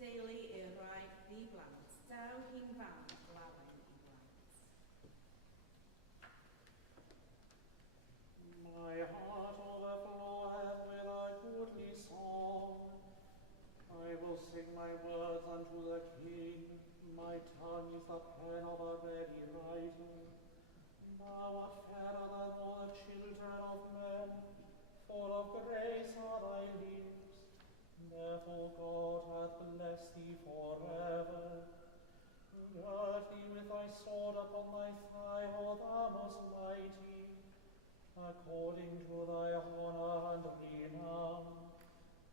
deulu i'r rhaid ddi blant, daw hi'n fam glawen I blant. My heart overfloweth with a goodly song. I will sing my words unto the King. My tongue is the pen of a ready writer. Thou art fairer than all the children of men. Full of grace are thy lips. Therefore God hath blessed thee forever. Gird thee with thy sword upon thy thigh, O thou most mighty, according to thy honor and renown.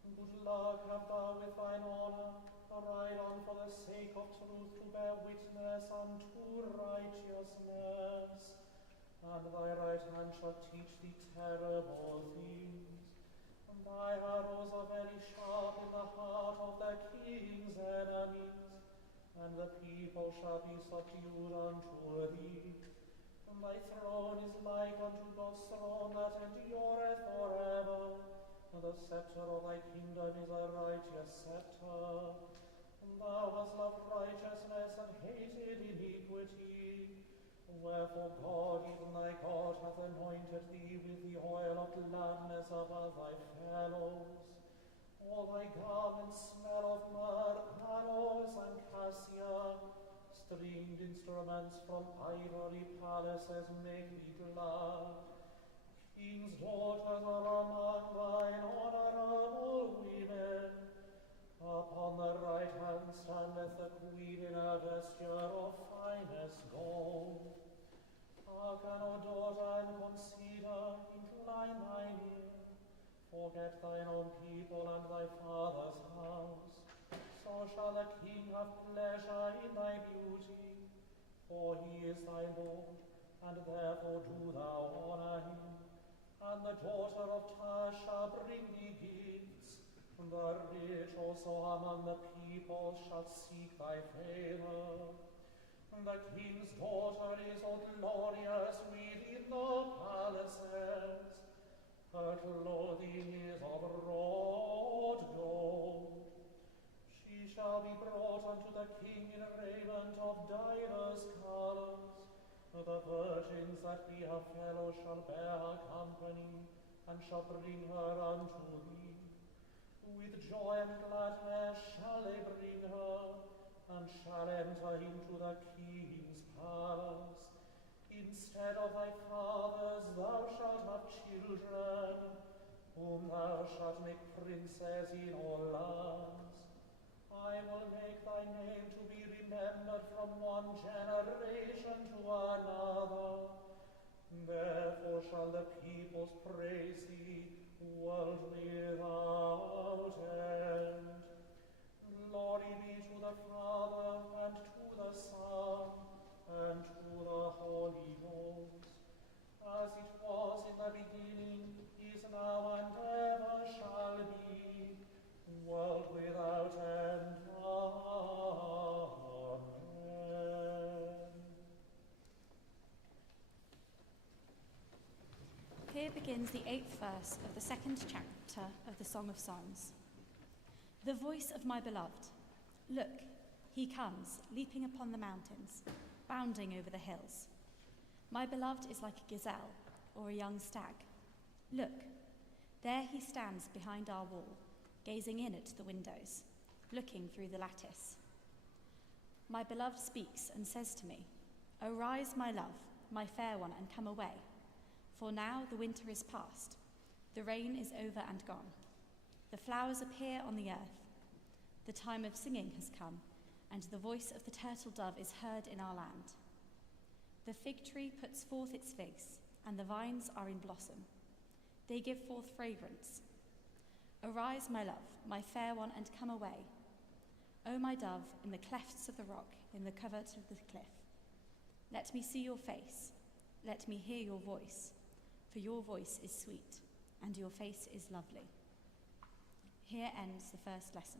Good luck have thou with thine honor, ride on for the sake of truth to bear witness unto righteousness. And thy right hand shall teach thee terrible things. And thy arrows are very sharp in the heart of the king's enemies, and the people shall be subdued unto thee. And thy throne is like unto God's throne that endureth forever. And the scepter of thy kingdom is a righteous scepter. And thou hast loved righteousness and hated iniquity. Wherefore God, even thy God, hath anointed thee with the oil of gladness above thy fellows. All thy garments smell of myrrh, aloes, and cassia. Stringed instruments from ivory palaces make thee glad. King's daughters are among thine honorable women. Upon the right hand standeth the queen in a vesture of finest gold. Hearken, O daughter, and consider, incline thine ear. Forget thine own people and thy father's house. So shall the king have pleasure in thy beauty. For he is thy Lord, and therefore do thou honor him. And the daughter of Tyre shall bring thee gifts. The rich also among the people shall seek thy favor. The king's daughter is all glorious within the palaces. Her clothing is of wrought gold. She shall be brought unto the king in raiment of divers colors. The virgins that be her fellow shall bear her company, and shall bring her unto thee. With joy and gladness shall they bring her, and shall enter into the king's palace. Instead of thy fathers thou shalt have children, whom thou shalt make princes in all lands. I will make thy name to be remembered from one generation to another. Therefore shall the peoples praise thee, world without end. Glory be to the Father, and to the Son, and to the Holy Ghost, as it was in the beginning, is now, and ever shall be, world without end. Amen. Here begins the 8th verse of the 2nd chapter of the Song of Songs. The voice of my beloved. Look, he comes, leaping upon the mountains, bounding over the hills. My beloved is like a gazelle or a young stag. Look, there he stands behind our wall, gazing in at the windows, looking through the lattice. My beloved speaks and says to me, Arise, my love, my fair one, and come away. For now the winter is past, the rain is over and gone. The flowers appear on the earth. The time of singing has come, and the voice of the turtle dove is heard in our land. The fig tree puts forth its figs, and the vines are in blossom. They give forth fragrance. Arise, my love, my fair one, and come away. O my dove, in the clefts of the rock, in the covert of the cliff. Let me see your face, let me hear your voice, for your voice is sweet, and your face is lovely. Here ends the first lesson.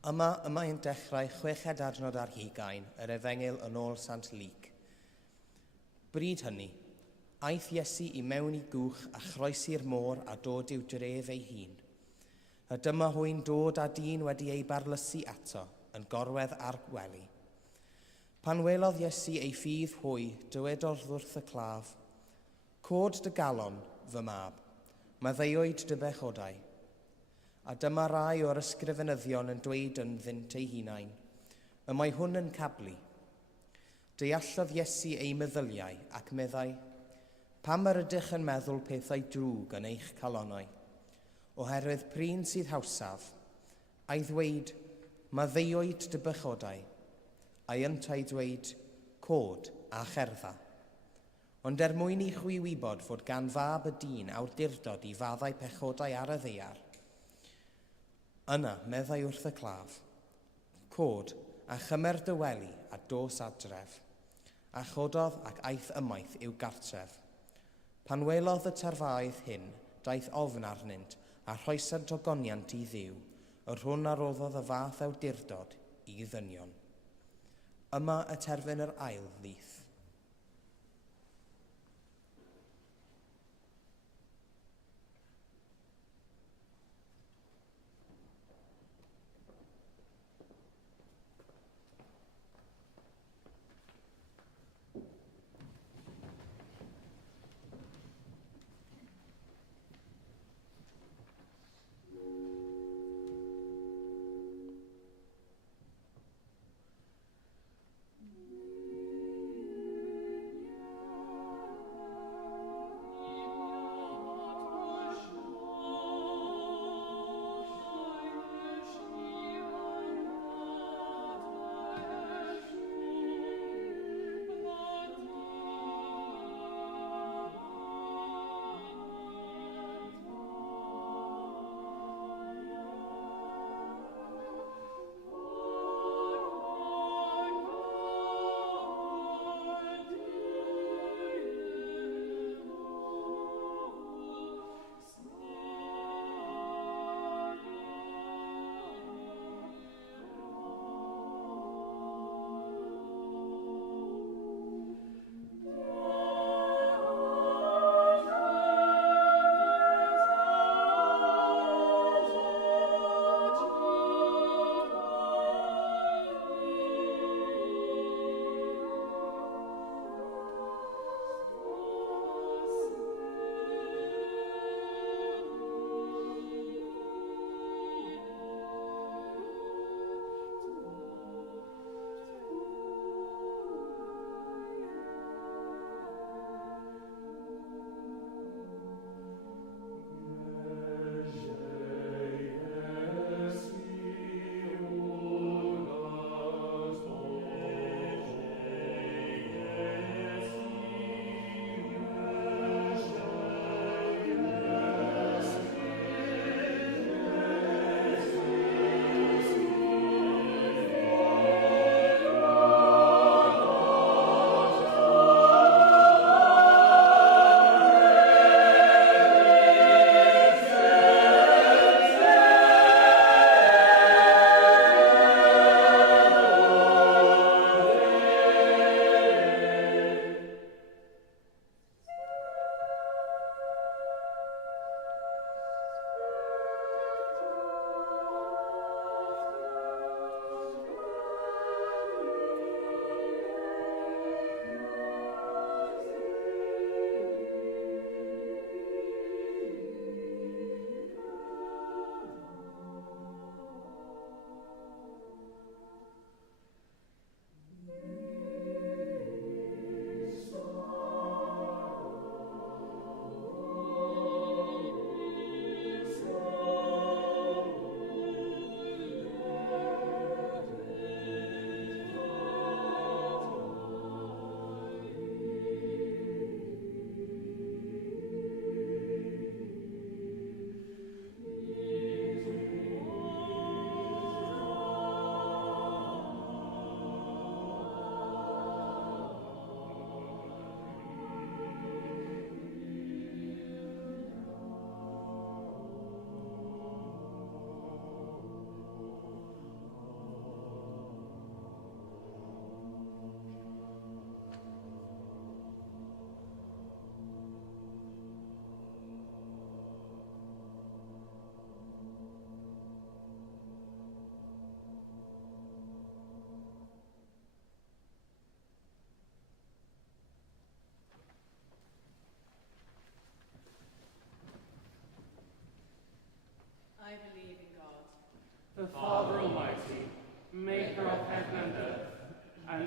Yma yn dechrau 6 darnod ar 20 yr Efengil yn ôl Sant Luc. Bryd hynny, aeth Iesu i mewn i gwch a chroesi'r môr a dod i'w dref ei hun. A dyma hwy'n dod â dyn wedi ei barlysu ato yn gorwedd ar gwely. Pan welodd Iesu ei ffydd hwy, dywedodd wrth y claf, "Cod dy galon, fy mab, maddeuwyd dy bechodau." A dyma rai o'r ysgrifenyddion yn dweud yn ddynt ei hunain, y mae hwn yn cablu. Deallodd Iesu ei meddyliau ac meddai, "Pam yr ydych yn meddwl pethau drwg yn eich calonnau? Oherwydd prin sydd hawsaf, a'i ddweud, maddeuwyd dy bechodau, a'i yntau dweud, cod a cherdda. Ond mwyn i chwi wybod fod gan fab y dyn awdurdod i faddau pechodau ar y ddaear. Yna meddai wrth y claf, cod a chymer dy wely a dos adref, a chododd ac aeth ymaith i'w gartref. Pan welodd y tarfaoedd hyn, daeth ofn arnynt a rhoesant ogoniant i Dduw, yr hwn a roddodd y fath awdurdod i ddynion. Yma y terfyn yr ail lith.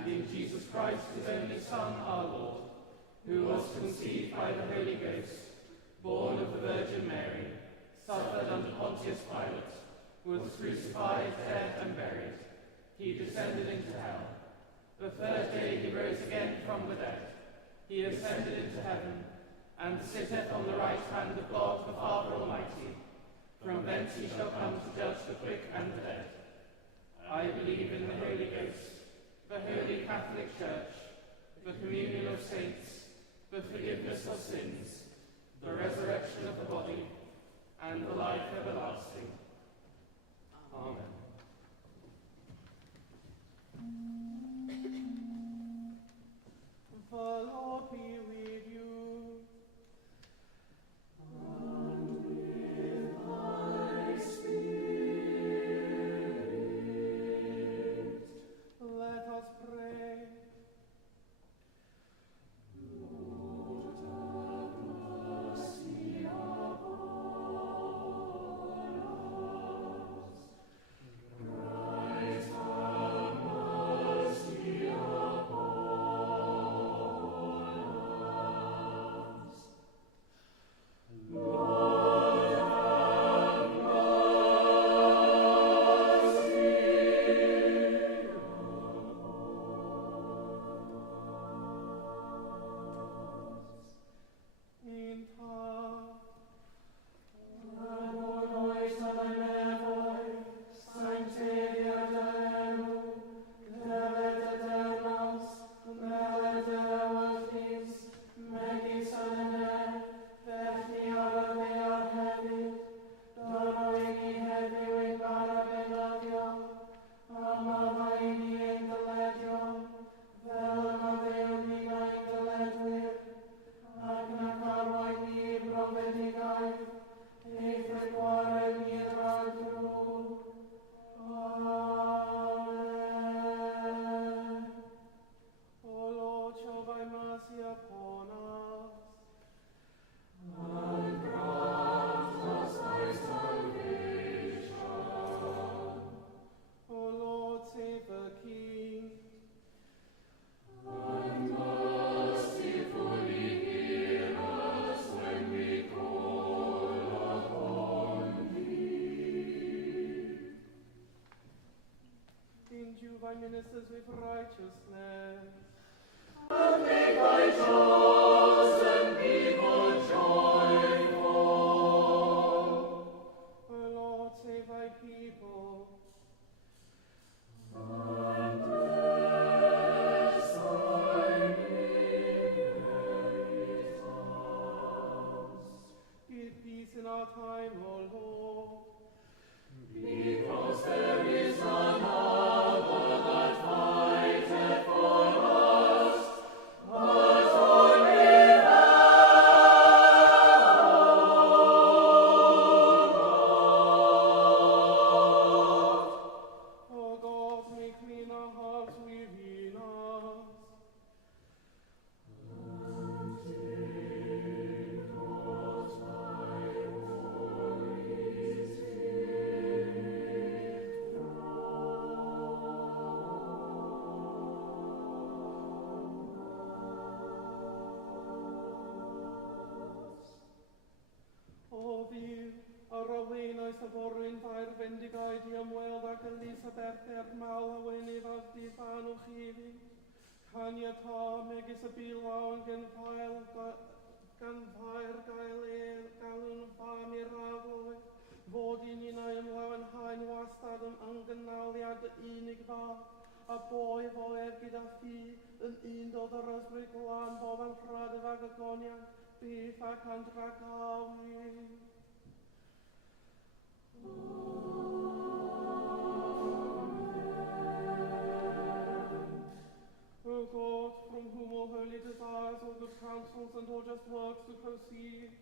and in Jesus Christ, his only Son, our Lord, who was conceived by the Holy Ghost, born of the Virgin Mary, suffered under Pontius Pilate, was crucified, dead, and buried. He descended into hell. The third day he rose again from the dead. He ascended into heaven, and sitteth on the right hand of God the Father Almighty. From thence he shall come to judge the quick and the dead. I believe in the Holy Ghost, the Holy Catholic Church, the communion of saints, the forgiveness of sins, the resurrection of the body, and the life everlasting. Amen. The Lord be with you. And with thy spirit. Let us pray. Lord, have mercy upon us. Christ, have mercy upon us. Lord, have mercy in O Lord, show thy mercy upon us. And grant us thy salvation. O Lord, save the King. And mercifully hear us when we call upon thee. Endue thy ministers with righteousness. And make thy chosen people joyful. O Lord, save thy people. And bless thy inheritance. Give peace in our time, O Lord. Because there is none other that fighteth for us, but only thou, O God, make clean our hearts within us. And take not thy Holy Spirit from us. O Dduw, ar ywyn oes y forwyn tair bendigaid ymweld ac Elisabeth mal a wynydd as di fan o chyddi. Cania ta megis y bilaw yn gynfael gan fair gael yn fam i'r raddol. Fod i ni'n ymlaw yn haen wastad yn yngynnaliad unig fa. A boi fo gyda fi yn un dod yr ysbryd glan bob yn rhadydd ag agoniad. Beth ac andragawi. O God, from whom all holy desires, all good counsels, and all just works to proceed,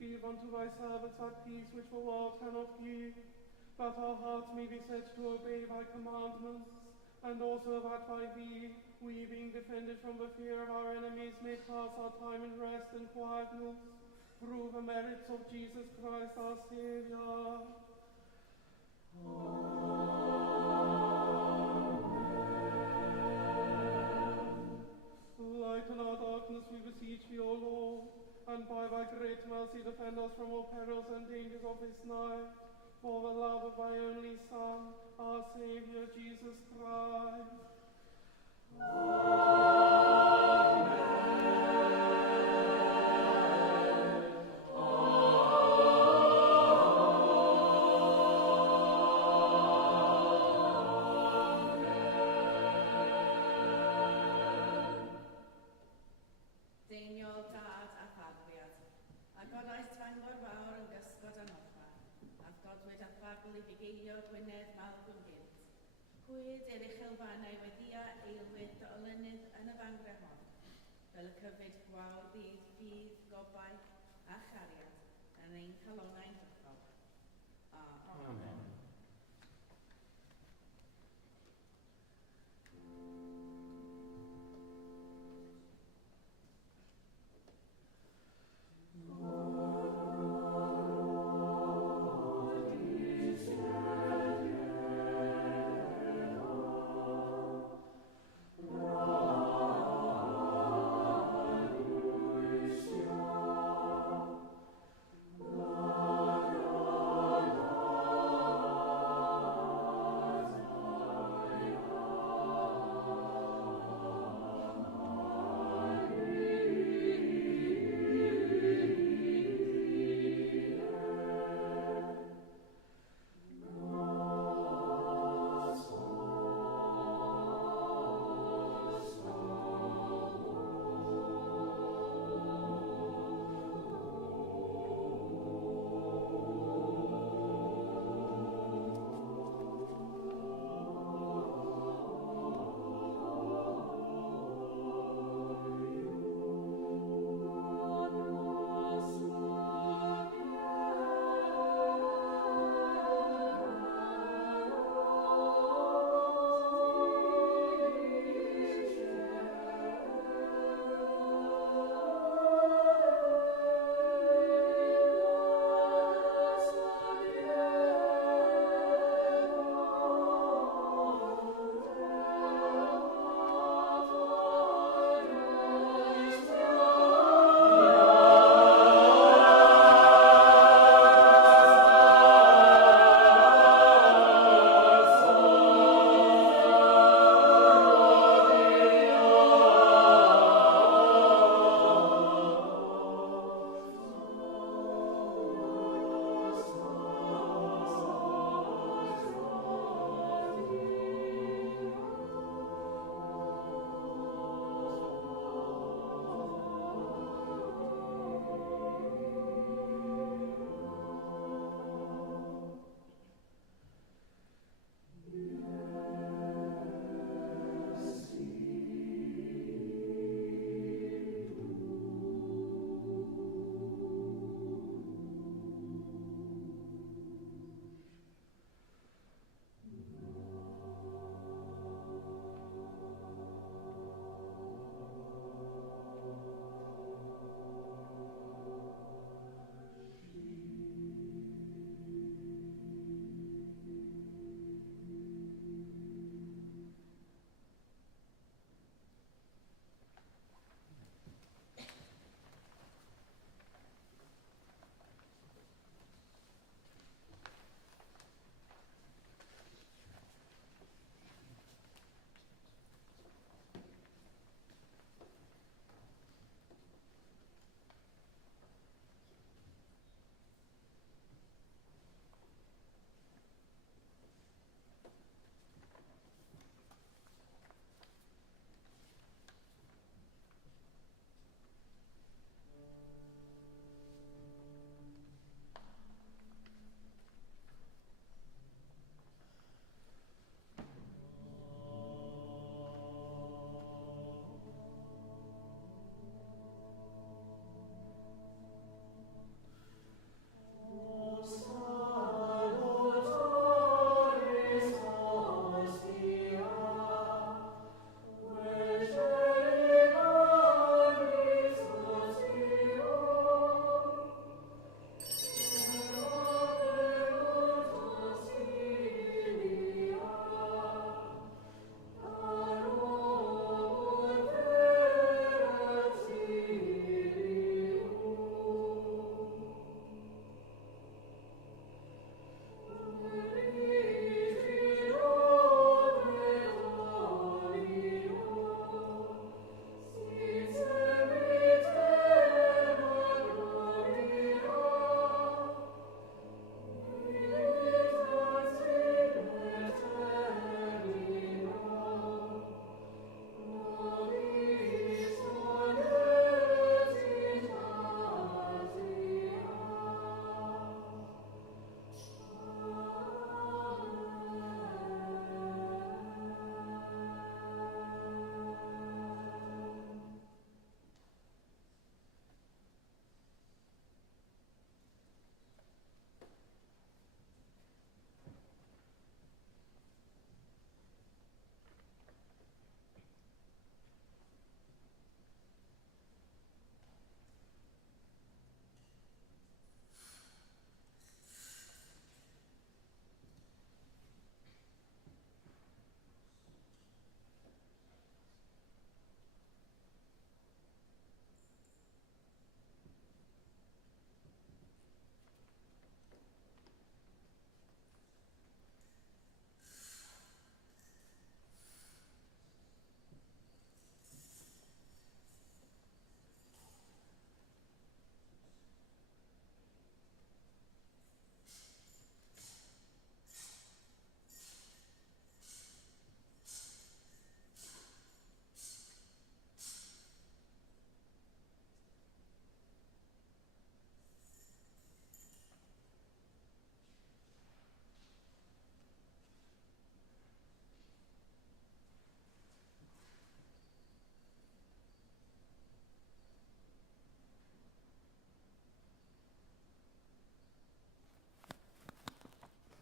give unto thy servants that peace which the world cannot give, that our hearts may be set to obey thy commandments, and also that by thee, we being defended from the fear of our enemies, may pass our time in rest and quietness, through the merits of Jesus Christ our Saviour. Amen. thy great mercy, defend us from all perils and dangers of this night. For the love of thy only Son, our Saviour, Jesus Christ. Deiniol dad a thadfiad, a godaeth Bangor fawr yn gysgod a noffa, a godwyd a thfagl i fugeilio Gwynedd Malgwm gynt. Hwyd i'r uchelfannau weddia eilwyd o olynydd yn y fangre hon, fel y cyfyd gwawr bydd, ffydd, gobaith a chariad yn ein calonau'n dychol. Amen. Amen.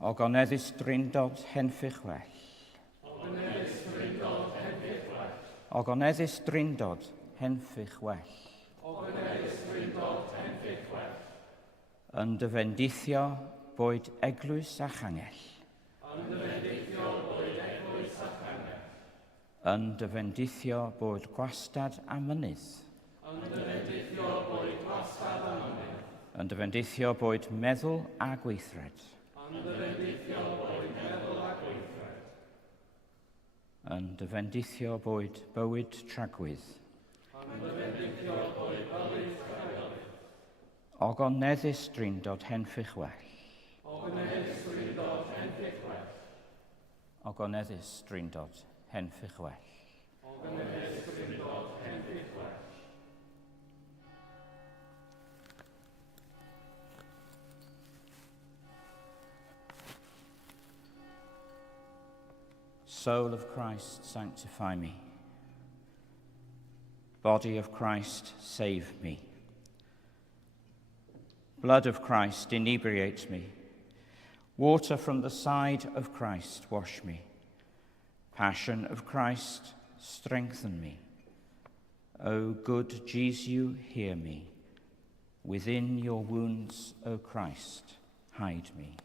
O goneddus drindod henffych well. O goneddus drindod henffych well. Yn dyfendithio boed eglwys a changell. Yn dyfendithio boed gwastad a mynydd. Yn dyfendithio boed meddwl a gweithred. Yn dyfendithio boed bywyd tragwydd. O goneddus drindod henffych well. O goneddus drindod henffych well. Soul of Christ, sanctify me. Body of Christ, save me. Blood of Christ, inebriate me. Water from the side of Christ, wash me. Passion of Christ, strengthen me. O good Jesus, hear me. Within your wounds, O Christ, hide me.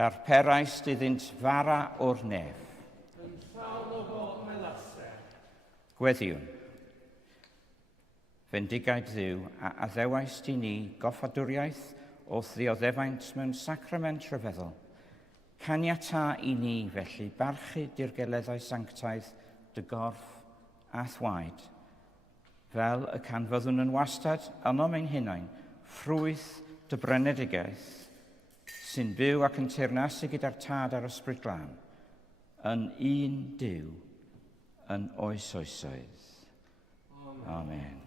Darperais iddynt fara o'r nef. Yn llawn o fod melasau. Gweddiwn. Fendigaid ddiw a addewais ti ni goffadwriaeth o ddioddefaint mewn sacrament rhyfeddol. Caniata i ni felly barchu dirgeleddau sanctaidd dy gorff a thwaed. Fel y canfyddwn yn wastad yno mewn hunain, ffrwyth dy brenedigaeth, sy'n byw ac yn teyrnasu gyda'r tad a'r ysbryd glân, yn un Duw, yn oes oesoedd. Amen.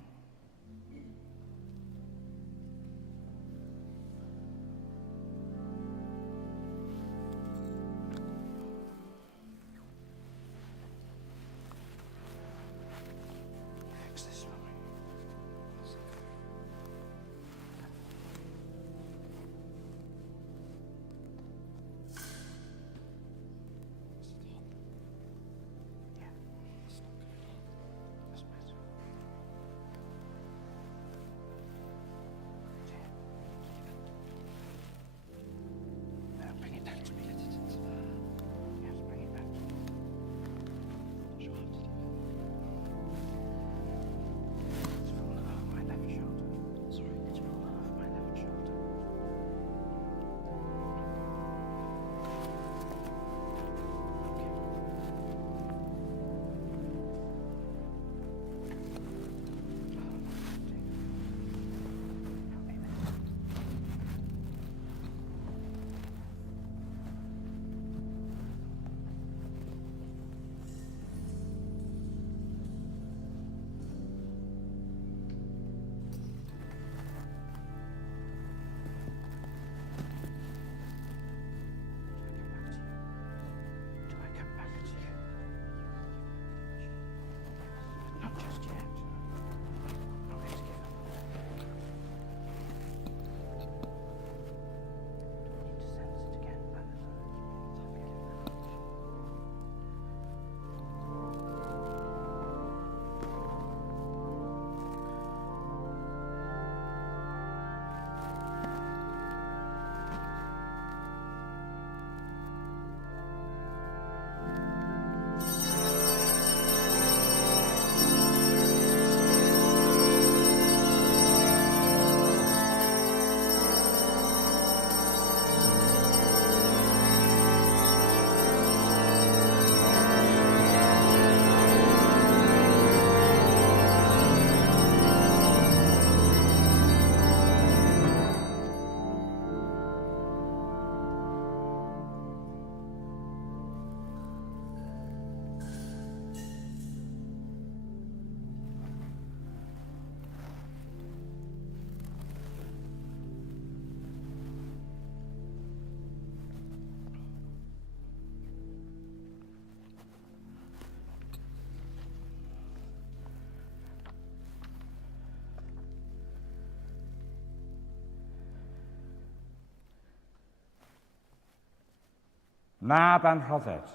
Mab anrhodded.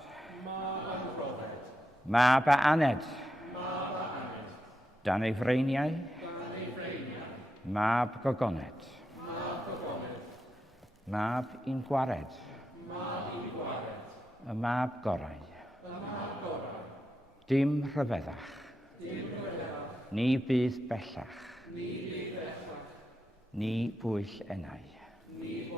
Mab anrhodded. Mab a aned. Mab a aned. Dan ei freiniau. Dan ei freiniau. Mab gogoned. Mab gogoned. Mab un gwared. Mab un gwared. Y mab gorau. Y mab gorau. Dim rhyfeddach. Dim rhyfeddach. Ni bydd bellach. Ni bydd bellach. Ni bwyll enau. Ni